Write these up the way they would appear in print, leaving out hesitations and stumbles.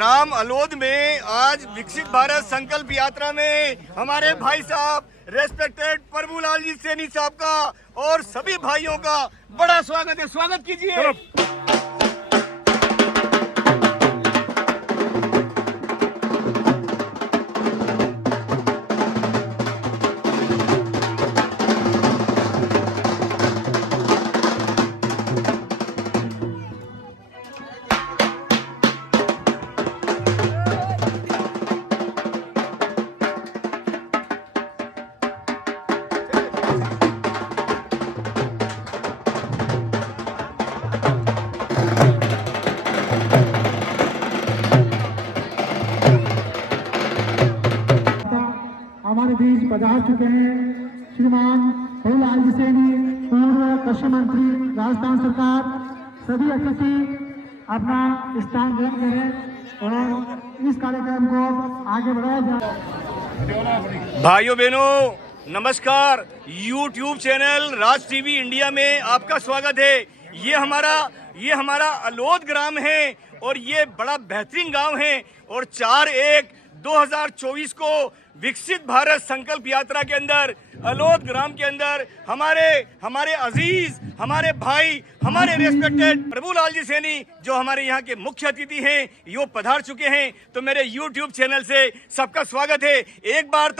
ग्राम अलोद में आज विकसित भारत संकल्प यात्रा में हमारे भाई साहब रेस्पेक्टेड प्रभुलाल जी सैनी साहब का और सभी भाइयों का बड़ा स्वागत है। स्वागत कीजिए। हमारे बीच पधार चुके हैं श्रीमान प्रभुलाल जी सैनी, पूर्व कृषि मंत्री राजस्थान सरकार। सभी अतिथि अपना स्थान ग्रहण करें और इस कार्यक्रम को आगे बढ़ाया जाए। भाइयों बहनों नमस्कार। YouTube चैनल राज टीवी इंडिया में आपका स्वागत है। ये हमारा अलोद ग्राम है और ये बड़ा बेहतरीन गांव है और 4/1/2024 को विकसित भारत संकल्प यात्रा के अंदर अलोद ग्राम के अंदर हमारे अजीज, हमारे भाई, हमारे रेस्पेक्टेड प्रभुलाल जी सैनी जो हमारे यहाँ के मुख्य अतिथि हैं, यो पधार चुके हैं। तो मेरे YouTube चैनल से सबका स्वागत है। एक बार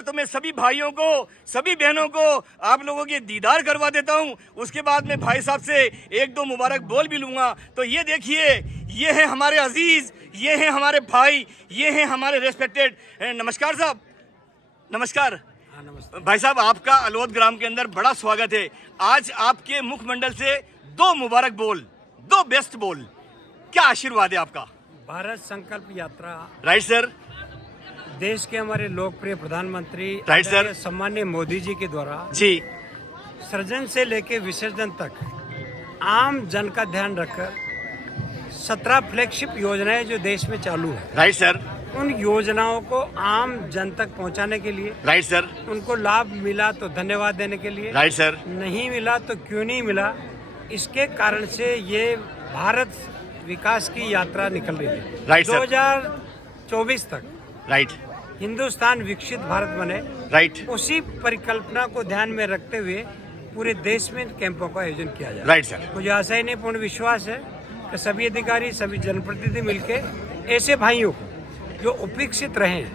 तो मैं सभी भाइयों को, सभी बहनों को आप लोगों के दीदार करवा देता हूँ। उसके बाद मैं भाई साहब से एक दो मुबारक बोल भी लूंगा। तो ये देखिए, ये है हमारे अजीज, ये हैं हमारे भाई, ये हैं हमारे रेस्पेक्टेड। नमस्कार साहब। नमस्कार भाई साहब, आपका अलोद ग्राम के अंदर बड़ा स्वागत है। आज आपके मुखमंडल से दो मुबारक बोल, दो बेस्ट बोल, क्या आशीर्वाद है आपका? भारत संकल्प यात्रा, राइट सर। देश के हमारे लोकप्रिय प्रधानमंत्री राइट सर, सम्माननीय मोदी जी के द्वारा जी सृजन से लेकर विसर्जन तक आम जन का ध्यान रखकर 17 फ्लैगशिप योजनाएं जो देश में चालू है, राइट सर, उन योजनाओं को आम जन तक पहुंचाने के लिए, राइट सर, उनको लाभ मिला तो धन्यवाद देने के लिए, राइट सर, नहीं मिला तो क्यों नहीं मिला, इसके कारण से ये भारत विकास की यात्रा निकल रही है। Right sir. 2024 तक राइट, हिंदुस्तान विकसित भारत बने, राइट, उसी परिकल्पना को ध्यान में रखते हुए पूरे देश में कैंपों का आयोजन किया जाए। Right sir. मुझे आशा ही नहीं, पूर्ण विश्वास है कि सभी अधिकारी, सभी जनप्रतिनिधि मिलके ऐसे भाइयों को जो उपेक्षित रहे हैं,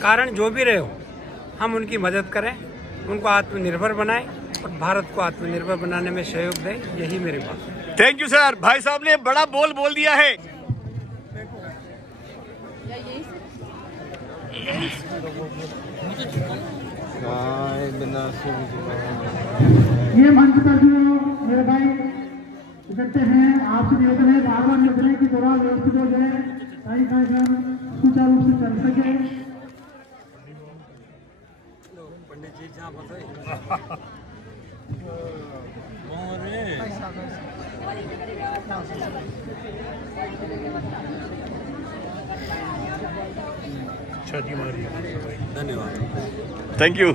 कारण जो भी रहे हो, हम उनकी मदद करें, उनको आत्मनिर्भर बनाएं और भारत को आत्मनिर्भर बनाने में सहयोग दें। यही मेरी बात है। Thank you sir. भाई साहब ने बड़ा बोल दिया है। ये मंच पर जो मेरे भाई इकट्ठे हैं, आपसे निवेदन है बार-बार निवेदन है कि थोड़ा व्यवस्थित हो जाए ताकि कार्यक्रम सुचारू रूप से चल सके। पंडित जी जहाँ धन्यवाद। Thank you.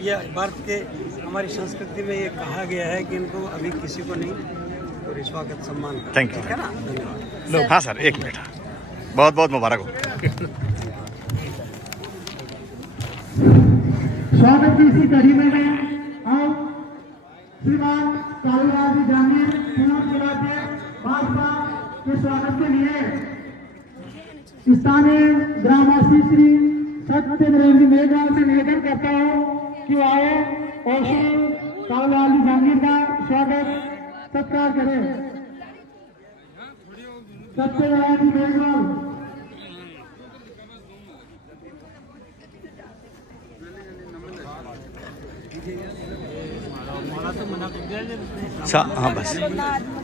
ये भारत के हमारी संस्कृति में ये कहा गया है कि इनको अभी किसी को नहीं और स्वागत सम्मान। Thank you. है ना? धन्यवाद। हाँ सर, एक मिनट। बहुत बहुत मुबारक हो। स्वागत की इसी कड़ी में अब श्रीमान प्रभुलाल जी जांगीर पूर्व जिला के भाजपा के स्वागत के लिए स्थानीय ग्रामवासी श्री सत्येंद्र मेघवाल से निवेदन करता हूँ कि आए और श्री प्रभुलाल जी जांगीर का स्वागत सत्कार करें। सत्येंद्र जी मेघवाल। अच्छा, हाँ बस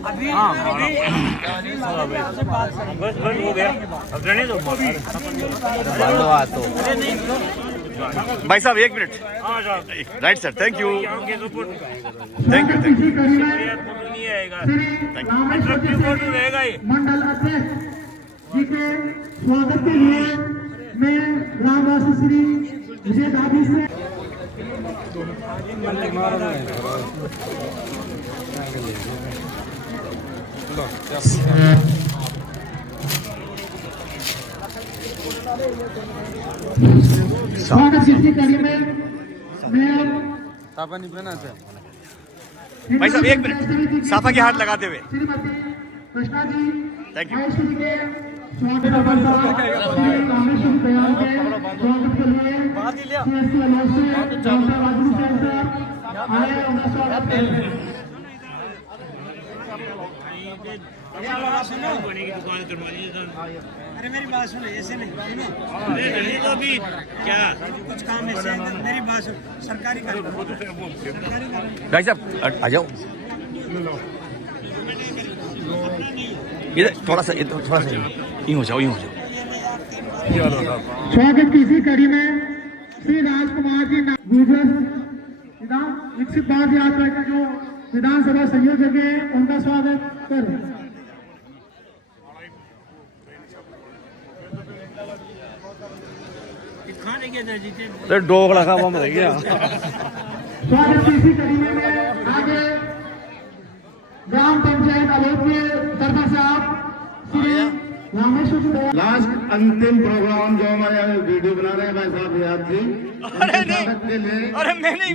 अभी हो गया। भाई साहब एक मिनट। Right sir, thank you. Thank you. मंडल अध्यक्ष जी के स्वागत के लिए मैं ग्रामवासी श्री विजय दादी से स्वागत की कड़ी में मैं भाई साहब 1 मिनट साफा के हाथ लगाते हुए श्रीमती कृष्णा जी थैंक यू। महेश्वरी के स्वागत श्री रामेश्वर दयाल के स्वागत के लिए CSC अलग से डॉक्टर राजू सर आए उनका स्वागत करते हैं। अरे मेरी बात सुनो, ऐसे नहीं तो भी क्या कुछ काम ऐसे मेरी बात सुनो, सरकारी काम भाई साहब आ जाओ इधर थोड़ा सा यूं हो जाओ स्वागत की इसी कड़ी में श्री राजकुमार जी गुजर विकसित भारत यात्रा के जो विधानसभा संयोजक है उनका स्वागत कर खाने के जी तो डोगला खावा मत गया स्वागत की इसी कड़ी में मैं आगे ग्राम पंचायत आलोक के सरपंच साहब श्री रामेश्वर लास्ट अंतिम प्रोग्राम जो हमारे वीडियो बना रहे हैं भाई साहब याद थी अरे नहीं, स्वागत के लिए अरे मैं नहीं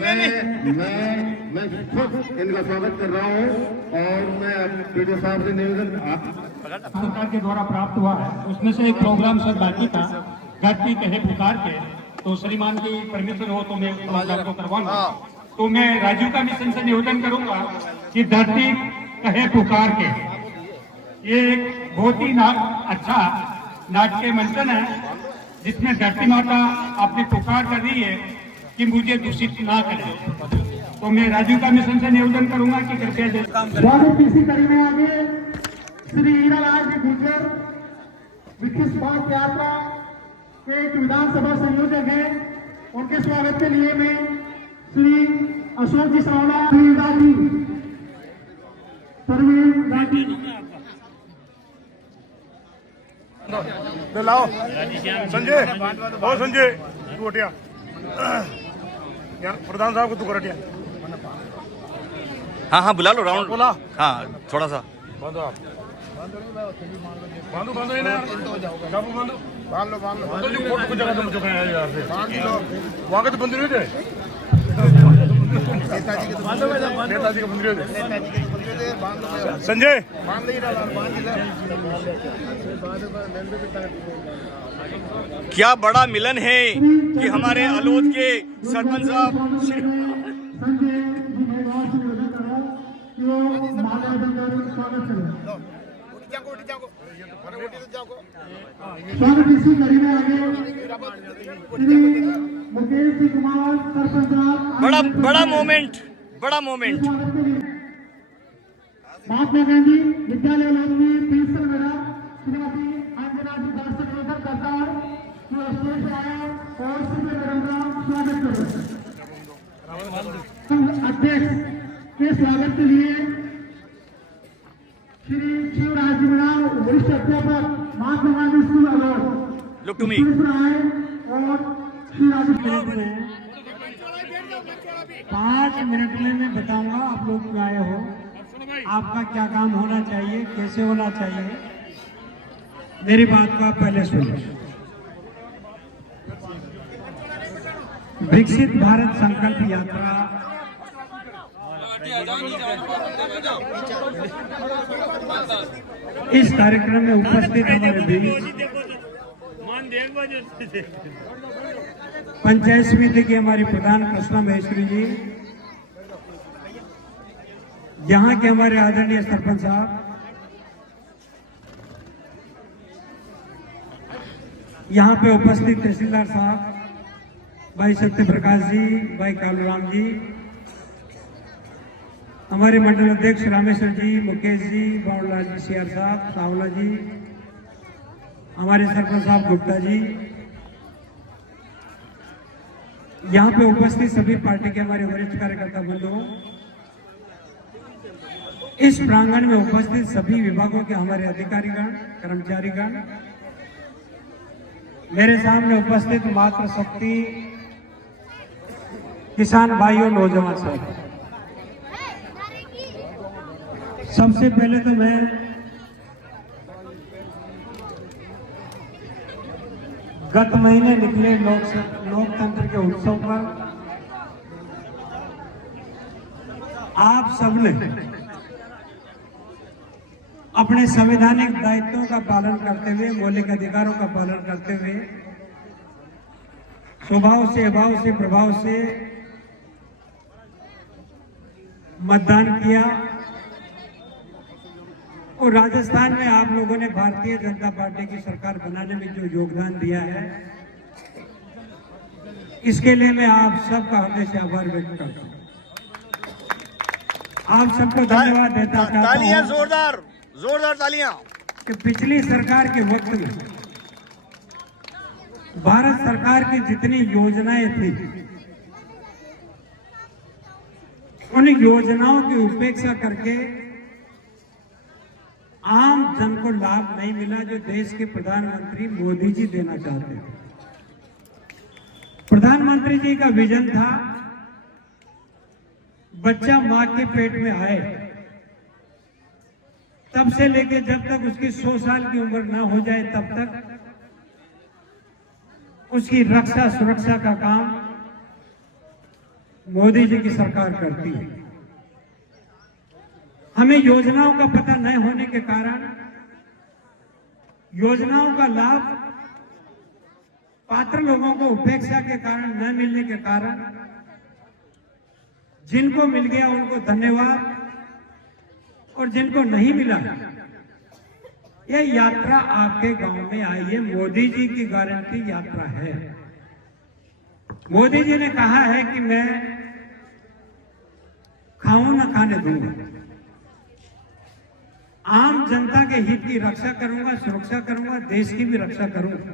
मैं खुद इनका स्वागत कर रहा हूँ और मैं वीडियो साहब से निवेदन सरकार के द्वारा प्राप्त हुआ है उसमें से एक प्रोग्राम सर बाकी था धरती कहे पुकार के, तो श्रीमान की परमिशन हो तो मैं प्रोग्राम को करवाऊंगा। तो मैं राजीव का मिशन से निवेदन करूंगा कि धरती कहे पुकार के, ये एक बहुत ही अच्छा नाट्य मंचन है जिसमें धरती माता अपनी पुकार कर रही है कि मुझे दूषित ना करें। तो मैं राजीव का मिशन से निवेदन करूंगा कि कृपया स्वागत की इसी कड़ी में आगे श्री हीरालाल जी गुर्जर विकसित भारत यात्रा के एक विधानसभा संयोजक है, उनके स्वागत के लिए मैं श्री अशोक जी सावड़ा परवीन गांधी लाओ संजय ओ संजय तू हटिया यार प्रधान साहब को तू कर हटिया हाँ बुला लो राउंड बोला हाँ थोड़ा सा बांधो आप बांधो ही ना चाबू बांधो बांध लो जो फोटो को जगह तुम चुके हैं यार से वहाँ के तो बंद नहीं थे नेताजी के बंद थे संजय क्या बड़ा मिलन है कि हमारे अलोद के सरपंच साहब श्री संजय जी मेवाड़ से निवेदन कर रहा हूँ कि वो माल्यार्पण कर स्वागत करें। स्वागत इसी कड़ी में आगे श्री मुकेश जी कुमार सरपंच साहब बड़ा मोमेंट स्वागत के लिए महात्मा गांधी विद्यालय लोधी प्रिंसिपल मैडम श्रीमती अंजना जी दास से निवेदन करता है कि वो स्टेज पर आए और श्री मैडम का स्वागत करें। अध्यक्ष के स्वागत के लिए श्री शिवराज जी मीणा वरिष्ठ अध्यापक महात्मा गांधी स्कूल अलोट लुक टू मी आए और श्री राजू 5 मिनट में मैं बताऊंगा आप लोग क्यों आए हो, आपका क्या काम होना चाहिए, कैसे होना चाहिए। मेरी बात को आप पहले सुनो। विकसित भारत संकल्प यात्रा इस कार्यक्रम में उपस्थित हमारे बीच पंचायत समिति की हमारी प्रधान कृष्णा महेश्वरी जी, यहाँ के हमारे आदरणीय सरपंच साहब, यहाँ पे उपस्थित तहसीलदार साहब भाई सत्य प्रकाश जी, भाई कालूराम जी, हमारे मंडल अध्यक्ष रामेश्वर जी, मुकेश जी, बाबूलाल जी, सीआर साहब, सावला जी, हमारे सरपंच साहब गुप्ता जी, यहाँ पे उपस्थित सभी पार्टी के हमारे वरिष्ठ कार्यकर्ता बंधुओं, इस प्रांगण में उपस्थित सभी विभागों के हमारे अधिकारीगण, कर्मचारीगण, मेरे सामने उपस्थित मातृशक्ति किसान भाइयों, नौजवान साथियों, सबसे पहले तो मैं गत महीने निकले लोकतंत्र के उत्सव पर आप सबने अपने संवैधानिक दायित्वों का पालन करते हुए, मौलिक अधिकारों का पालन करते हुए, स्वभाव से, अभाव से, प्रभाव से मतदान किया और राजस्थान में आप लोगों ने भारतीय जनता पार्टी की सरकार बनाने में जो योगदान दिया है, इसके लिए मैं आप सबका हृदय से आभार व्यक्त करता हूं। आप सबको धन्यवाद देता तालियां, हूं जोरदार जोरदार तालियां। कि पिछली सरकार के वक्त में भारत सरकार की जितनी योजनाएं थी, उन योजनाओं की उपेक्षा करके आम जन को लाभ नहीं मिला जो देश के प्रधानमंत्री मोदी जी देना चाहते थे। प्रधानमंत्री जी का विजन था बच्चा मां के पेट में आए, तब से लेके जब तक उसकी 100 साल की उम्र ना हो जाए तब तक उसकी रक्षा सुरक्षा का काम मोदी जी की सरकार करती है। हमें योजनाओं का पता न होने के कारण, योजनाओं का लाभ पात्र लोगों को उपेक्षा के कारण न मिलने के कारण, जिनको मिल गया उनको धन्यवाद और जिनको नहीं मिला, यह यात्रा आपके गांव में आई है। मोदी जी की गारंटी यात्रा है। मोदी जी ने कहा है कि मैं खाऊं न खाने दूंगा, आम जनता के हित की रक्षा करूंगा, सुरक्षा करूंगा, देश की भी रक्षा करूंगा।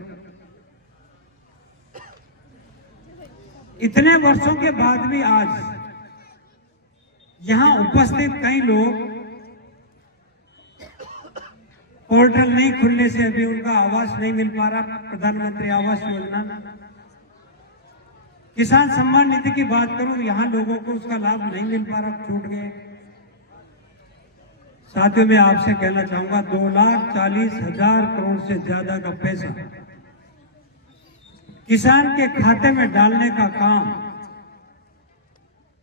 इतने वर्षों के बाद भी आज यहां उपस्थित कई लोग पोर्टल नहीं खुलने से अभी उनका आवास नहीं मिल पा रहा, प्रधानमंत्री आवास योजना, किसान सम्मान निधि की बात करूं, यहां लोगों को उसका लाभ नहीं मिल पा रहा, छूट गए। साथियों, मैं आपसे कहना चाहूंगा 2,40,000 करोड़ से ज्यादा का पैसा किसान के खाते में डालने का काम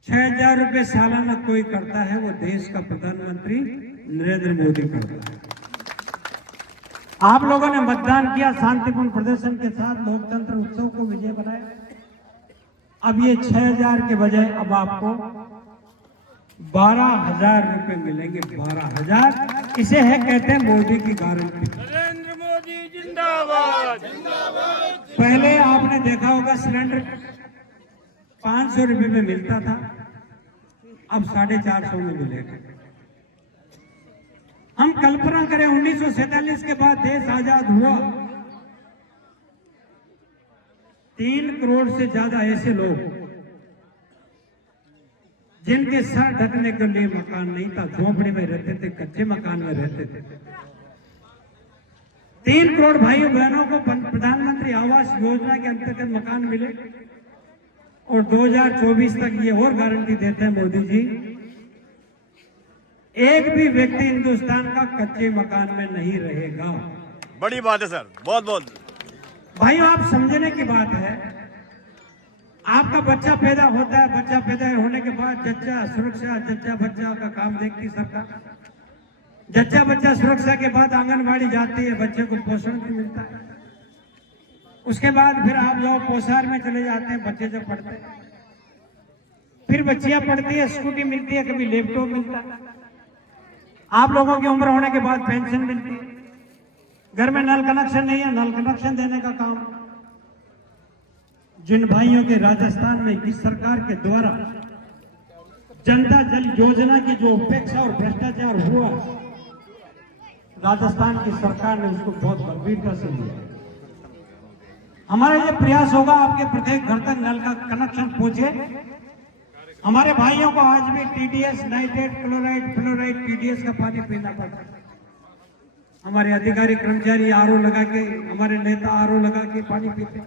6,000 रुपए सालाना कोई करता है, वो देश का प्रधानमंत्री नरेंद्र मोदी करता है। आप लोगों ने मतदान किया, शांतिपूर्ण प्रदर्शन के साथ लोकतंत्र उत्सव को विजय बनाया। अब ये 6,000 के बजाय अब आपको 12,000 रुपए मिलेंगे। 12,000, इसे है कहते हैं मोदी की गारंटी। नरेंद्र मोदी जिंदाबाद। पहले आपने देखा होगा सिलेंडर 500 रुपए में मिलता था, अब 450 में मिलेगा। हम कल्पना करें 1947 के बाद देश आजाद हुआ, 3 करोड़ से ज्यादा ऐसे लोग जिनके सर ढकने के लिए मकान नहीं था, झोपड़ी में रहते थे, कच्चे मकान में रहते थे। 3 करोड़ भाइयों बहनों को प्रधानमंत्री आवास योजना के अंतर्गत मकान मिले और 2024 तक ये और गारंटी देते हैं मोदी जी, एक भी व्यक्ति हिंदुस्तान का कच्चे मकान में नहीं रहेगा। बड़ी बात है सर, बहुत बहुत। भाइयों, आप समझने की बात है, आपका बच्चा पैदा होता है, बच्चा पैदा होने के बाद जच्चा सुरक्षा, जच्चा बच्चा का काम देखती सरकार। जच्चा बच्चा सुरक्षा के बाद आंगनबाड़ी जाती है, बच्चे को पोषण भी मिलता है। उसके बाद फिर आप जाओ पोसार में चले जाते हैं, बच्चे जब पढ़ते हैं, फिर बच्चियां पढ़ती है, स्कूटी मिलती है, कभी लैपटॉप मिलता है। आप लोगों की उम्र होने के बाद पेंशन मिलती है। घर में नल कनेक्शन नहीं है, नल कनेक्शन देने का काम जिन भाइयों के राजस्थान में इस सरकार के द्वारा जनता जल योजना की जो उपेक्षा और भ्रष्टाचार हुआ, राजस्थान की सरकार ने उसको बहुत गंभीरता से लिया। हमारा ये प्रयास होगा आपके प्रत्येक घर तक नल का कनेक्शन पहुंचे। हमारे भाइयों को आज भी TDS, nitrate, chloride, fluoride, TDS का पानी पीना पड़ता है। हमारे अधिकारी कर्मचारी आरओ लगा के, हमारे नेता आरओ लगा के पानी पीते हैं।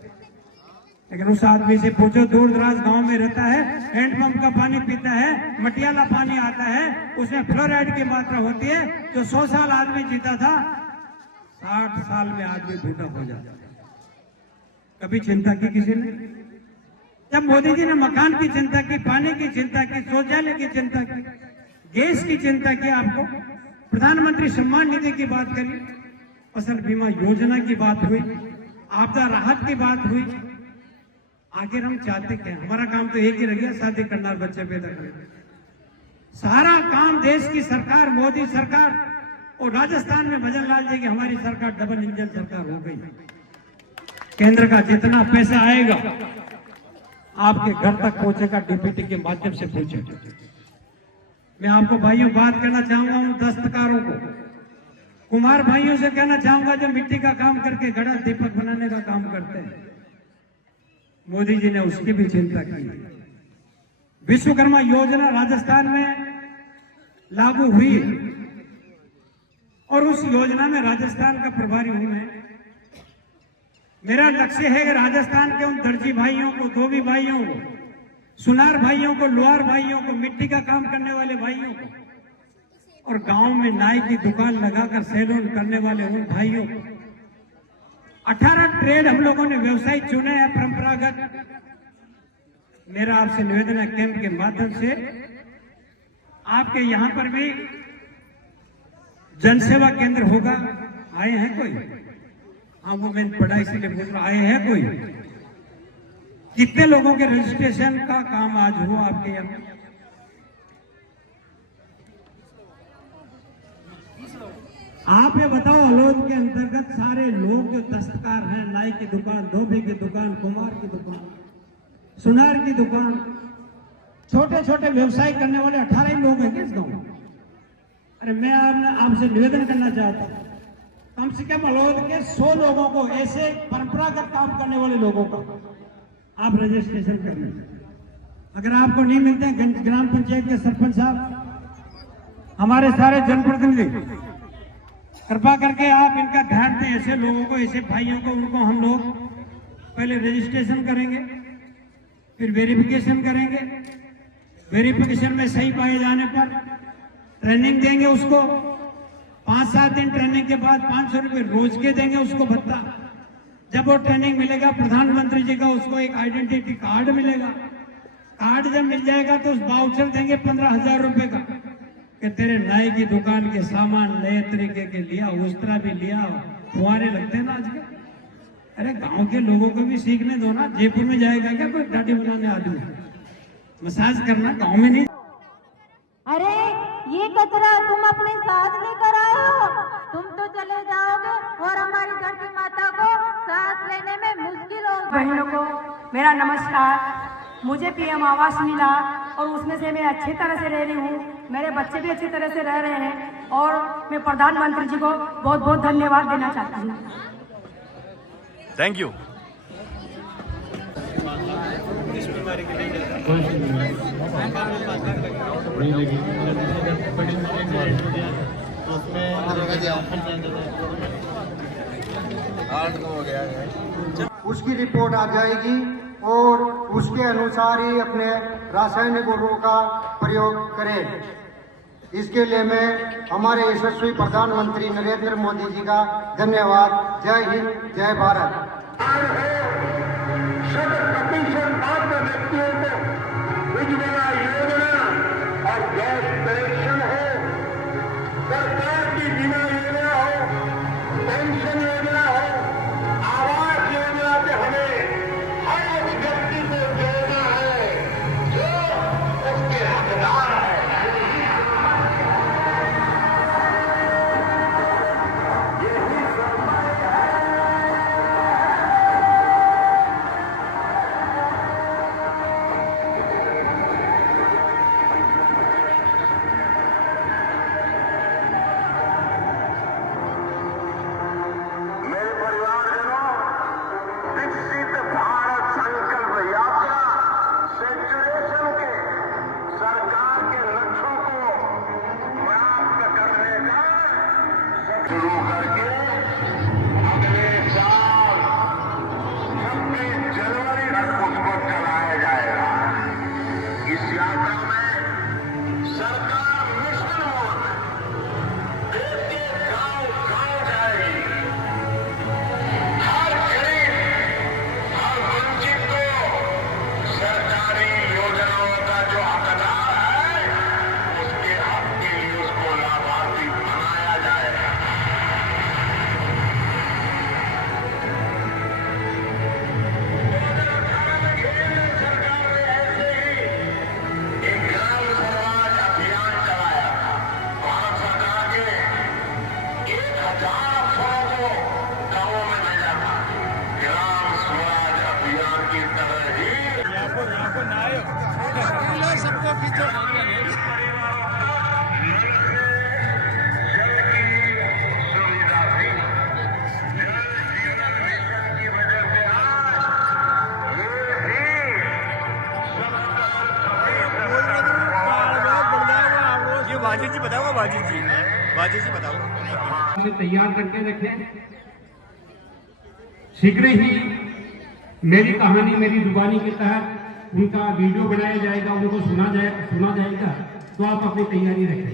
लेकिन उस आदमी से पूछो, दूर दराज गांव में रहता है, हैंडपंप का पानी पीता है, मटियाला पानी आता है, उसमें फ्लोराइड की मात्रा होती है। जो 100 साल आदमी जीता था, 60 साल में आदमी बूढ़ा हो जाता है। कभी चिंता की किसी ने? जब मोदी जी ने मकान की चिंता की, पानी की चिंता की, शौचालय की चिंता की, गैस की चिंता की, आपको प्रधानमंत्री सम्मान निधि की बात करी, फसल बीमा योजना की बात हुई, आपदा राहत की बात हुई। आखिर हम चाहते क्या? हमारा काम तो एक ही रह गया, शादी करना और बच्चे पैदा करना। सारा काम देश की सरकार, मोदी सरकार, और राजस्थान में भजन लाल जी की हमारी सरकार डबल इंजन सरकार हो गई। केंद्र का जितना पैसा आएगा आपके घर तक पहुंचेगा, डीबीटी के माध्यम से पहुंचेगा। मैं आपको भाइयों बात करना चाहूंगा उन दस्तकारों को, कुमार भाइयों से कहना चाहूंगा जो मिट्टी का काम करके घड़ा दीपक बनाने का काम करते हैं। मोदी जी ने उसकी भी चिंता की। विश्वकर्मा योजना राजस्थान में लागू हुई और उस योजना में राजस्थान का प्रभारी हूं मैं। मेरा लक्ष्य है कि राजस्थान के उन दर्जी भाइयों को, धोबी भाइयों को, सुनार भाइयों को, लोहार भाइयों को, मिट्टी का काम करने वाले भाइयों को, और गांव में नाई की दुकान लगाकर सैलून करने वाले उन भाइयों को, 18 ट्रेड हम लोगों ने व्यवसाय चुने हैं परंपरागत। मेरा आपसे निवेदन है, कैंप के माध्यम से आपके यहां पर भी जनसेवा केंद्र होगा। आए हैं कोई? हाँ, वो मैंने पढ़ा इसीलिए बोल रहा, आए हैं कोई? कितने लोगों के रजिस्ट्रेशन का काम आज हुआ आपके यहाँ? आप ये बताओ, अलोद के अंतर्गत सारे लोग जो दस्तकार हैं, नाई की दुकान, धोबी की दुकान, कुमार की दुकान, सुनार की दुकान, छोटे छोटे व्यवसाय करने वाले 18 ही लोग हैं किस गांव में? अरे मैं आपसे निवेदन करना चाहता हूं, कम से कम अलोद के 100 लोगों को, ऐसे परंपरागत काम करने वाले लोगों का आप रजिस्ट्रेशन कर लें। अगर आपको नहीं मिलते हैं, ग्राम पंचायत के सरपंच साहब, हमारे सारे जनप्रतिनिधि, कृपा करके आप इनका ध्यान दें। ऐसे लोगों को, ऐसे भाइयों को, उनको हम लोग पहले रजिस्ट्रेशन करेंगे, फिर वेरिफिकेशन करेंगे। वेरिफिकेशन में सही पाए जाने पर ट्रेनिंग देंगे उसको। 5-7 दिन ट्रेनिंग के बाद 500 रुपये रोज के देंगे उसको भत्ता। जब वो ट्रेनिंग मिलेगा, प्रधानमंत्री जी का उसको एक आइडेंटिटी कार्ड मिलेगा। कार्ड जब मिल जाएगा तो उस वाउचर देंगे 15,000 रुपए का, कि तेरे नाई की दुकान के सामान नए तरीके के लिया, उस्तरा भी लिया। फुहारे लगते हैं ना आजकल। अरे गांव के लोगों को भी सीखने दो ना। जयपुर में जाएगा क्या कोई दाढ़ी बनाने आदमी? मसाज करना गांव में नहीं। अरे ये कचरा तुम अपने साथ लेकर आए हो, तुम तो चले जाओगे और हमारी धरती माता को सांस लेने में मुश्किल होगी। बहनों को मेरा नमस्कार। मुझे पीएम आवास मिला और उसमें से मैं अच्छी तरह से रह रही हूँ, मेरे बच्चे भी अच्छी तरह से रह रहे हैं, और मैं प्रधानमंत्री जी को बहुत बहुत धन्यवाद देना चाहती हूँ। Thank you. उसकी रिपोर्ट आ जाएगी और उसके अनुसार ही अपने रासायनिक उर्वरकों का प्रयोग करें। इसके लिए मैं हमारे यशस्वी प्रधानमंत्री नरेंद्र मोदी जी का धन्यवाद। जय हिंद, जय भारत। उज्ज्वला योजना और गैस कनेक्शन हो, सरकार की बीमा योजना हो, पेंशन योजना हो, आवास योजना से हमें हर उस व्यक्ति को जोड़ना है जो उसके हकदार है। इलाका में सरकार मिशन मोड बेटे गांव गांव जाएगी। हर गरीब हर वंचित को सरकारी योजनाओं का जो हकदार है उसके हक के लिए उसको लाभार्थी बनाया जाएगा। ग्राम स्वराज अभियान चलाया था। भारत सरकार ने 1000 अफसरों को गांवों में भेजा था। ग्राम स्वराज अभियान की तरह ही जल की सुविधा थी। जल जीवन मिशन की वजह से आज ये भी ये वाजिद जी बताओ, वाजिद जी बताओ। से तैयार करके रखें। शीघ्र ही मेरी कहानी मेरी जुबानी के तहत उनका वीडियो बनाया जाएगा, उनको सुना जाएगा। तो आप अपनी तैयारी रखें।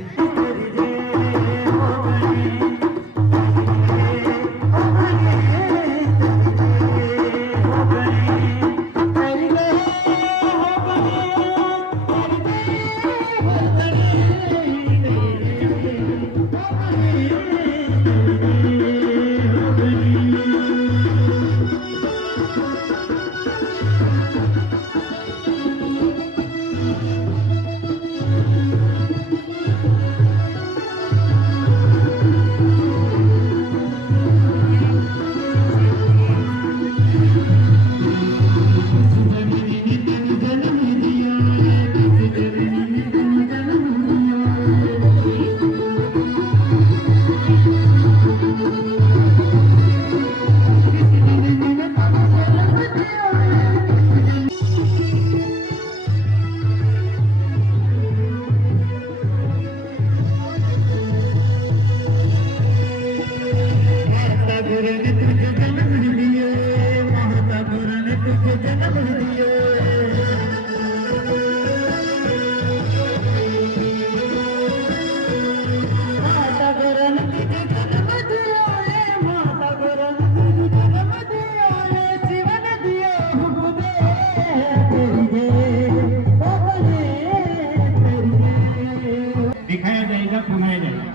दिखाया जाएगा, सुनाया जाएगा।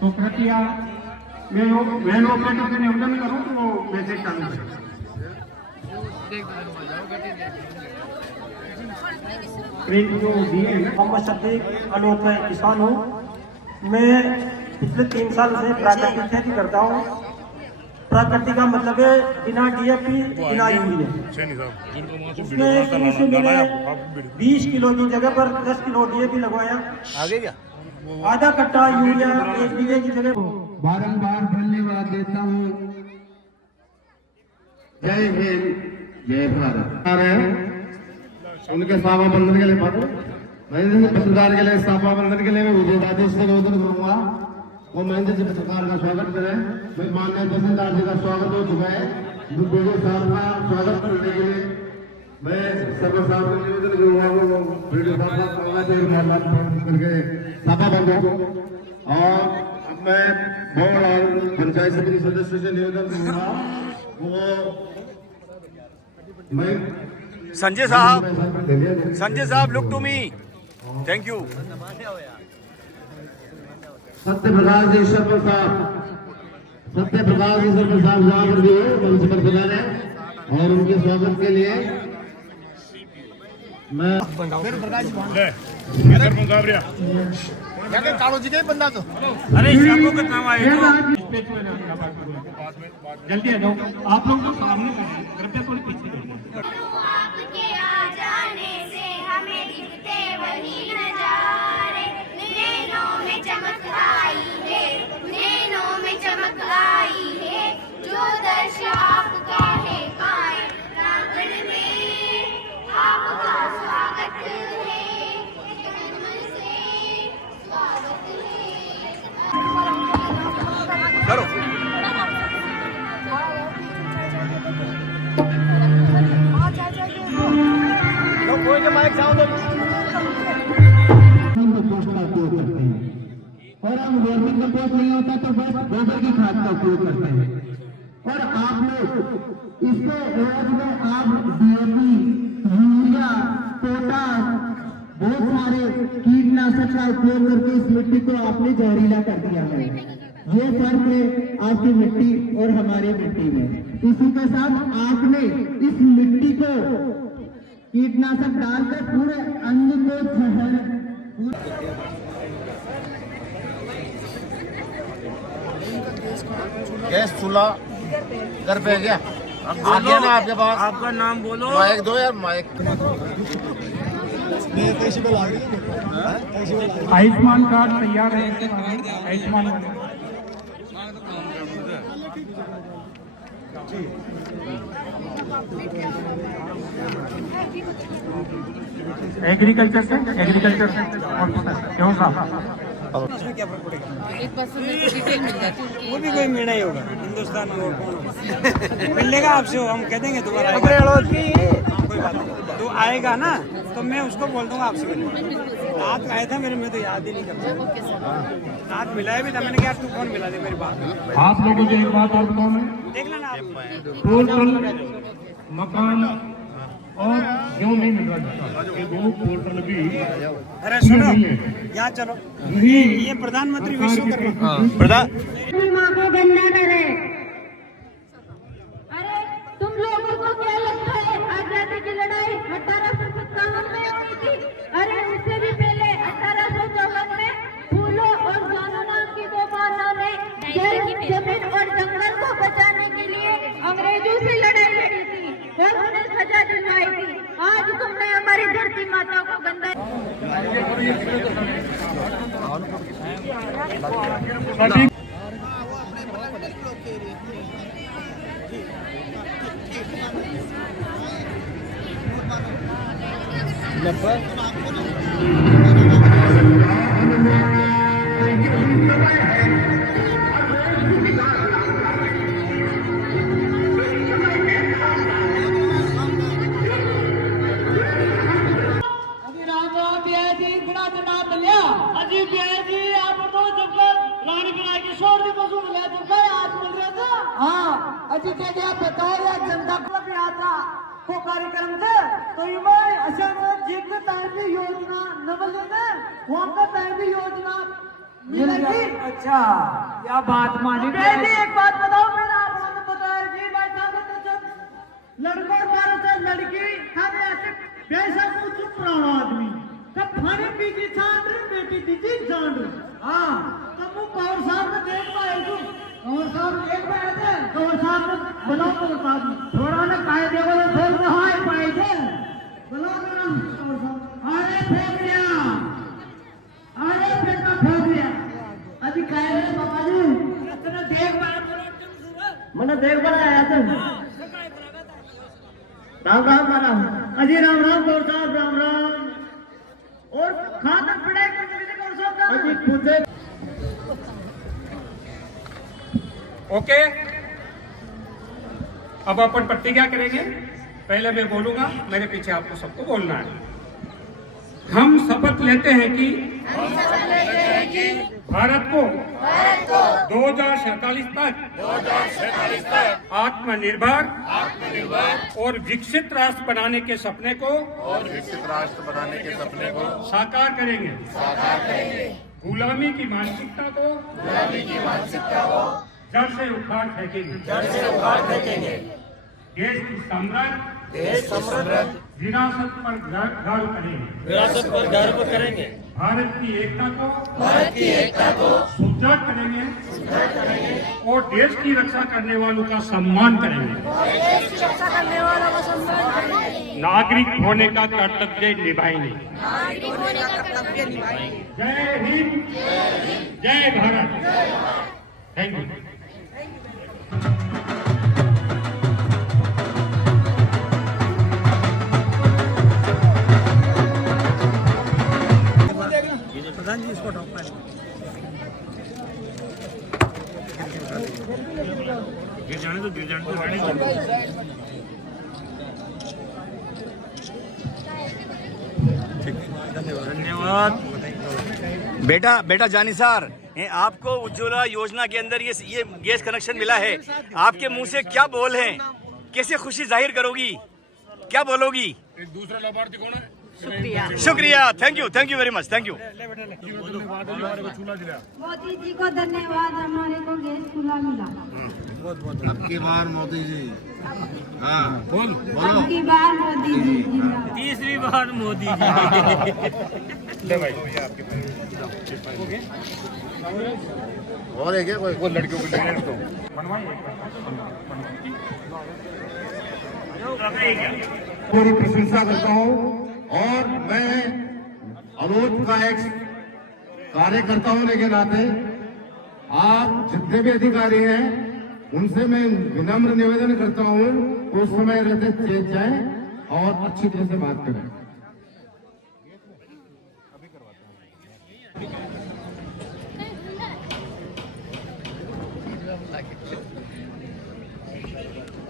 तो कृपया मैं ऑपरेटर से निवेदन करूं तो वो मैसेज चालू करें। प्रिंट जो दिए हैं। मोहम्मद शफीक अलोट में किसान हूँ। मैं पिछले 3 साल से प्राकृतिक खेती करता हूँ। प्राकृतिक का मतलब है बिना डीएपी बिना यूरिया। उसमें शुरू से मैंने 20 किलो की जगह पर 10 किलो डीएपी लगवाया। आगे क्या आधा कट्टा यूरिया 1 बीघे की जगह। बारंबार धन्यवाद देता हूँ। जय हिंद, जय भारत। उनके साफा बंधन के लिए महेंद्र जी पत्रकार के लिए साफा बंधन के लिए मैं विजयदादी से निवेदन करूंगा वो महेंद्र जी पत्रकार का स्वागत करें। मैं माननीय तहसीलदार जी का स्वागत हो चुका है। वीडियो साहब का स्वागत करने के लिए मैं सर्व साहब से निवेदन करूंगा वो वीडियो साहब करके साफा बंधन। और अब मैं बोर्ड और पंचायत समिति सदस्य से निवेदन करूंगा वो मैं संजय साहब look to me, thank you. Satya Prakash जी शर्मा साहब यहाँ पर भी मंच पर बना रहे और उनके स्वागत के लिए मैं कालो जी का बंदा तो अरे शामों का काम आएगा। जल्दी आ जाओ आप लोग तो सामने कृपया थोड़ी पीछे आपके आ जाने से हमें दिखते वही नजारे। नैनों में चमक आई है, नैनों में चमक आई है, जो दर्श आपका है पाए प्रांगण में आपका स्वागत है, मन से स्वागत है। करो कोई के माइक साउंड वर्मी कंपोस्ट नहीं होता तो बस गोबर की खाद का उपयोग करते हैं। और आप लोग इसके एवज में आप डीएपी, यूरिया, पोटाश, बहुत सारे कीटनाशक का उपयोग करके इस मिट्टी को आपने जहरीला कर दिया है। ये फर्क है आपकी मिट्टी और हमारी मिट्टी में। इसी के साथ आपने इस मिट्टी को कीटनाशक डालकर पूरे अंग को गैस चूल्हा घर पे है क्या? आ गया ना आपके पास? आपका नाम बोलो। माइक दो यार, माइक। आयुष्मान कार्ड तैयार है, आयुष्मान एग्रीकल्चर से और क्यों साहब इसमें क्या फर्क पड़ेगा? एक बार मेरे को डिटेल मिल जाती है। वो भी कोई निर्णय होगा हिंदुस्तान में, और कौन मिल लेगा आपसे, हम कह देंगे तुम्हारा कोई बात नहीं। तो आएगा ना तो मैं उसको बोल दूंगा आपसे मिलने। रात आया था मेरे में तो याद ही नहीं करता। रात मिलाया भी था, मैंने कहा तू कौन मिला दे मेरी बात। आप लोगों को एक बात और बताऊं मैं, देख लेना आप। पोर्टल मकान और क्यों नहीं मिल रहा ये वो पोर्टल भी अरे सुनो यहाँ चलो, ये प्रधानमंत्री विश्वकर्मा माँ को गंदा करे। अरे तुम लोगों को क्या लगता है आजादी की लड़ाई 1857 में हुई थी? अरे उससे भी पहले 1854 में फूलों और जानों नाम की दो मानव ने जमीन और जंगल को बचाने के लिए अंग्रेजों से लड़ाई लड़ी थी और उन्हें सजा दिलवाई थी। आज तुमने हमारी धरती माता को गंदा जनता क्लब यात्रा को कार्यक्रम थे तो ये अचानक जिग तहरी योजना नवल वहाँ का तहरी योजना मिलेगी। अच्छा क्या बात मानी? एक बात बताओ, मैंने आपको बताया जी भाई साहब, जब लड़का मारे थे लड़की हम ऐसे वैसा कुछ पुराना आदमी तब खाने पीती छांड बेटी दीदी छांड। हाँ तब वो कौर साहब ने देख पाए तू कौर साहब देख पाए थे कौर साहब ने बनाओ कौर साहब थोड़ा ना काहे देखो तो थोड़ा ना हाय पाए थे बनाओ करम कौर साहब। अरे फेंक दिया, अरे बेटा फेंक दिया। अभी काहे रे बाबा जी इतना देख पाए मैंने देख पाया था। राम राम राम अजी राम राम कौर साहब राम राम। और खाना पड़ेगा कौर साहब अजी पूछे ओके। अब अपन प्रतिज्ञा करेंगे, पहले मैं बोलूंगा, मेरे पीछे आपको सबको बोलना है। हम शपथ लेते हैं कि भारत को 2047 तक आत्मनिर्भर और विकसित राष्ट्र बनाने के सपने को साकार करेंगे। गुलामी की मानसिकता को जड़ से उखाड़ फेंकेंगे। देश की समृद्ध विरासत पर गर्व करेंगे। भारत की एकता को सुदृढ़ करेंगे और देश की रक्षा करने वालों का सम्मान करेंगे। नागरिक होने का कर्तव्य निभाएंगे। जय हिंद, जय भारत। Thank you. प्रधान जी इसको ड्रॉप कर गिर जाने दो धन्यवाद। बेटा जानी सर आपको उज्ज्वला योजना के अंदर ये गैस कनेक्शन मिला है, आपके मुंह से क्या बोल हैं, कैसे खुशी जाहिर करोगी, क्या बोलोगी? एक दूसरा लाभार्थी कौन है? शुक्रिया, thank you very much, thank you. Modi ji को धन्यवाद, हमारे को गैस चूल्हा मिला। अब की बार मोदी जी, हाँ बोल अब की बार मोदी जी जिंदाबाद। तीसरी बार मोदी जी। और है क्या कोई? वो लड़कियों को लेने दो। पूरी प्रशंसा करता हूँ और मैं अलोट का एक कार्यकर्ता होने के नाते आप जितने भी अधिकारी हैं उनसे मैं विनम्र निवेदन करता हूँ उस समय रहते चेत जाएं और अच्छी तरह से बात करें।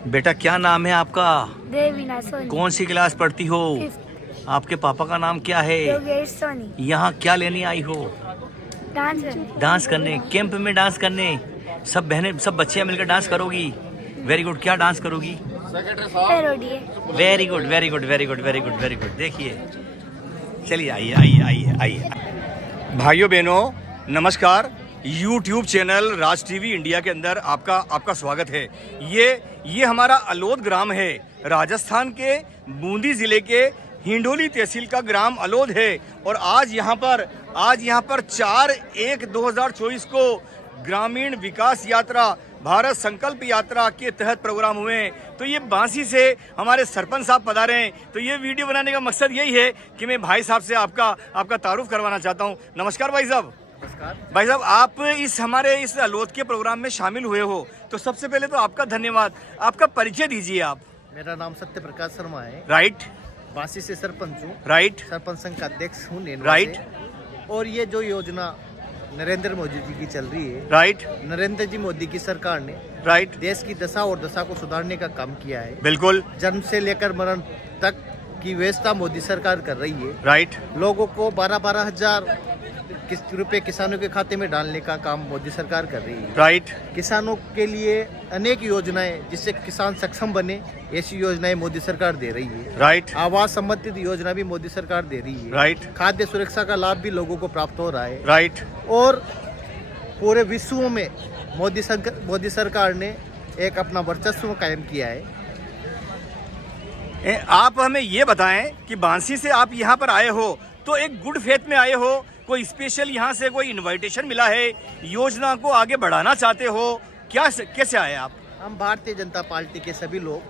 बेटा क्या नाम है आपका? देवीना सोनी। कौन सी क्लास पढ़ती हो? आपके पापा का नाम क्या है? योगेश सोनी। यहाँ क्या लेने आई हो? डांस करने, कैंप में डांस करने। सब बहनें, सब बच्चियाँ मिलकर डांस करोगी? Very good. क्या डांस करोगी? Very good very good very good very good very good. देखिए, चलिए आइए आइए आइए आइए। भाइयों बहनों नमस्कार। YouTube चैनल राज टीवी इंडिया के अंदर आपका स्वागत है। ये हमारा अलोद ग्राम है, राजस्थान के बूंदी जिले के हिंडोली तहसील का ग्राम अलोद है। और आज यहाँ पर 4/1/2024 को ग्रामीण विकास यात्रा भारत संकल्प यात्रा के तहत प्रोग्राम हुए हैं। तो ये बांसी से हमारे सरपंच साहब पधारे हैं। तो ये वीडियो बनाने का मकसद यही है कि मैं भाई साहब से आपका तारुफ करवाना चाहता हूँ। नमस्कार भाई साहब। भाई साहब, आप हमारे इस अलोद के प्रोग्राम में शामिल हुए हो, तो सबसे पहले तो आपका धन्यवाद। आपका परिचय दीजिए आप। मेरा नाम सत्य प्रकाश शर्मा है। राइट। बांसी से सरपंच हूँ। राइट। सरपंच संघ का अध्यक्ष हूँ। राइट। और ये जो योजना नरेंद्र मोदी जी की चल रही है, राइट, नरेंद्र जी मोदी की सरकार ने राइट देश की दशा और दशा को सुधारने का काम किया है। बिल्कुल। जन्म से लेकर मरण तक की व्यवस्था मोदी सरकार कर रही है। राइट। लोगों को 12-12 हजार रुपए किसानों के खाते में डालने का काम मोदी सरकार कर रही है। राइट। किसानों के लिए अनेक योजनाएं जिससे किसान सक्षम बने, ऐसी योजनाएं मोदी सरकार दे रही है। राइट। आवास संबंधित योजना भी मोदी सरकार दे रही है। राइट। खाद्य सुरक्षा का लाभ भी लोगों को प्राप्त हो रहा है। राइट। और पूरे विश्व में मोदी सरकार ने एक अपना वर्चस्व कायम किया है। आप हमें ये बताएं कि बांसी से आप यहाँ पर आए हो तो एक गुड फेथ में आए हो, कोई स्पेशल यहाँ से कोई इनविटेशन मिला है, योजना को आगे बढ़ाना चाहते हो, कैसे आए आप? हम भारतीय जनता पार्टी के सभी लोग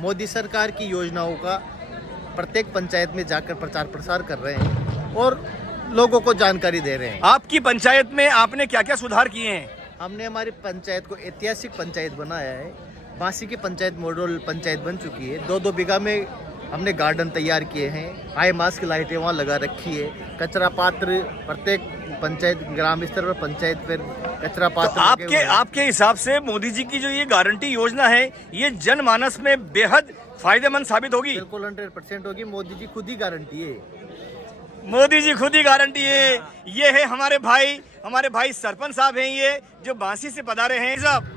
मोदी सरकार की योजनाओं का प्रत्येक पंचायत में जाकर प्रचार प्रसार कर रहे हैं और लोगों को जानकारी दे रहे हैं। आपकी पंचायत में आपने क्या क्या सुधार किए हैं? हमने हमारी पंचायत को ऐतिहासिक पंचायत बनाया है। बांसी की पंचायत मॉडल पंचायत बन चुकी है। 2-2 बीघा में हमने गार्डन तैयार किए हैं। हाई मास्क लाइटें वहाँ लगा रखी है। कचरा पात्र प्रत्येक पंचायत, ग्राम स्तर पर पंचायत पर कचरा पात्र। तो आपके हिसाब से मोदी जी की जो ये गारंटी योजना है, ये जनमानस में बेहद फायदेमंद साबित होगी? बिल्कुल 100% होगी। मोदी जी खुद ही गारंटी है। मोदी जी खुद ही गारंटी है। ये है हमारे भाई सरपंच साहब हैं, ये जो बांसी से पधारे हैं। साहब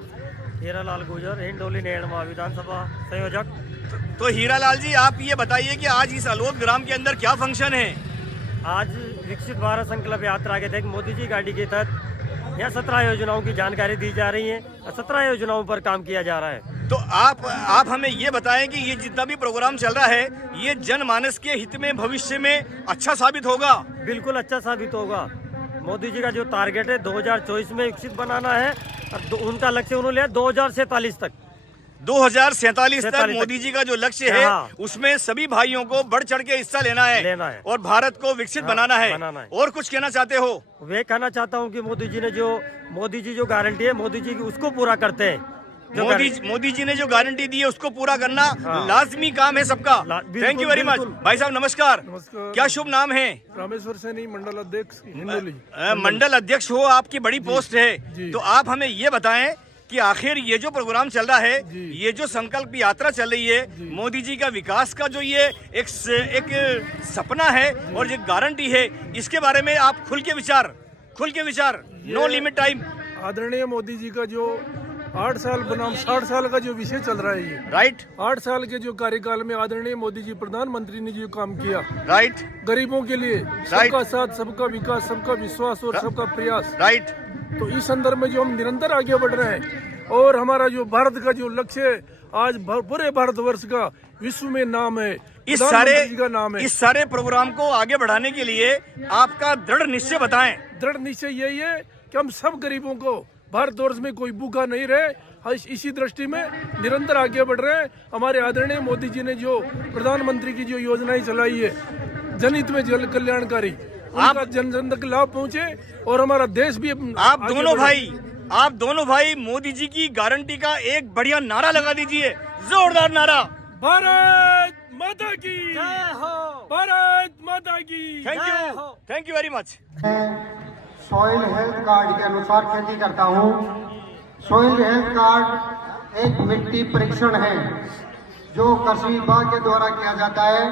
हीरालाल गुजर, हिंडोली नेड़मा विधानसभा संयोजक। तो हीरालाल जी, आप ये बताइए कि आज इस अलोद ग्राम के अंदर क्या फंक्शन है? आज विकसित भारत संकल्प यात्रा के तहत मोदी जी गाड़ी के तहत यहाँ 17 योजनाओं की जानकारी दी जा रही है और 17 योजनाओं पर काम किया जा रहा है। तो आप हमें ये बताएं कि ये जितना भी प्रोग्राम चल रहा है, ये जनमानस के हित में भविष्य में अच्छा साबित होगा? बिल्कुल अच्छा साबित होगा। मोदी जी का जो टारगेट है 2024 में विकसित बनाना है और उनका लक्ष्य उन्होंने लिया 2047 तक। 2047 तक मोदी जी का जो लक्ष्य है, उसमें सभी भाइयों को बढ़ चढ़ के हिस्सा लेना है और भारत को विकसित बनाना है। और कुछ कहना चाहते हो? वे कहना चाहता हूँ कि मोदी जी जो गारंटी है, मोदी जी की उसको पूरा करते हैं। मोदी जी ने जो गारंटी दी है उसको पूरा करना लाजमी काम है सबका। Thank you very much. भाई साहब नमस्कार। क्या शुभ नाम है? रामेश्वर सैनी, मंडल अध्यक्ष हिंडोली। मंडल अध्यक्ष हो, आपकी बड़ी पोस्ट है। तो आप हमें ये बताएं कि आखिर ये जो प्रोग्राम चल रहा है, ये जो संकल्प यात्रा चल रही है, मोदी जी का विकास का जो ये एक सपना है और ये गारंटी है, इसके बारे में आप खुल के विचार। खुल के विचार, नो लिमिट टाइम। आदरणीय मोदी जी का जो 8 साल बनाम 60 साल का जो विषय चल रहा है ये, राइट 8 साल के जो कार्यकाल में आदरणीय मोदी जी प्रधानमंत्री ने जो काम किया, राइट गरीबों के लिए सबका साथ, सबका विकास, सबका विश्वास और सबका प्रयास, राइट। तो इस संदर्भ में जो हम निरंतर आगे बढ़ रहे हैं और हमारा जो भारत का जो लक्ष्य है, आज पूरे भारतवर्ष का विश्व में नाम है, इस प्रधानमंत्री जी का नाम है। सारे प्रोग्राम को आगे बढ़ाने के लिए आपका दृढ़ निश्चय बताएं। दृढ़ निश्चय यही है कि हम सब गरीबों को, भारतवर्ष में कोई भूखा नहीं रहे, इसी दृष्टि में निरंतर आगे बढ़ रहे हैं। हमारे आदरणीय मोदी जी ने जो प्रधानमंत्री की जो योजनाएं चलाई है, जनहित में जल कल्याणकारी, उनका जन जन तक लाभ पहुंचे और हमारा देश भी आप दोनों भाई मोदी जी की गारंटी का एक बढ़िया नारा लगा दीजिए, जोरदार नारा। भारत माता की जय हो, भारत माता की thank you very much. Soil health card के अनुसार खेती करता हूँ। सॉइल हेल्थ कार्ड एक मिट्टी परीक्षण है जो कृषि विभाग के द्वारा किया जाता है।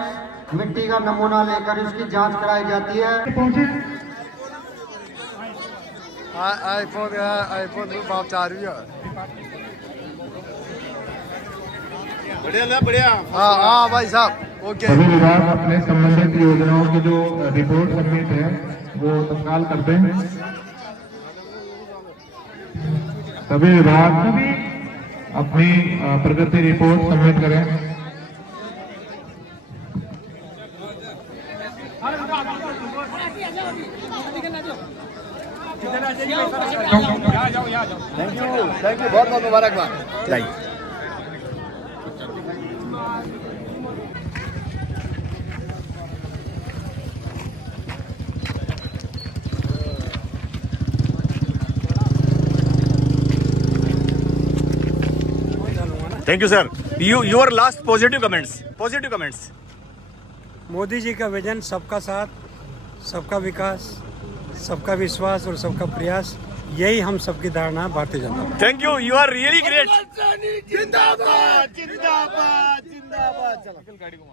मिट्टी का नमूना लेकर इसकी जांच कराई जाती है। आईफोन बाप चार भी बढ़िया। हाँ भाई साहब, ओके। सभी विभाग अपने संबंधित योजनाओं की जो रिपोर्ट सबमिट है वो तत्काल करते हैं। सभी विभाग अपनी प्रगति रिपोर्ट सबमिट करें। थैंक यू, बहुत बहुत मुबारकबाद। जाइए। Thank you sir. Your last positive comments. Modi ji का विजन सबका साथ, सबका विकास, सबका विश्वास और सबका प्रयास, यही हम सबकी धारणा है Bharatiya Janata party. Thank you are really great. जिंदाबाद जिंदाबाद जिंदाबाद। चलो गाड़ी को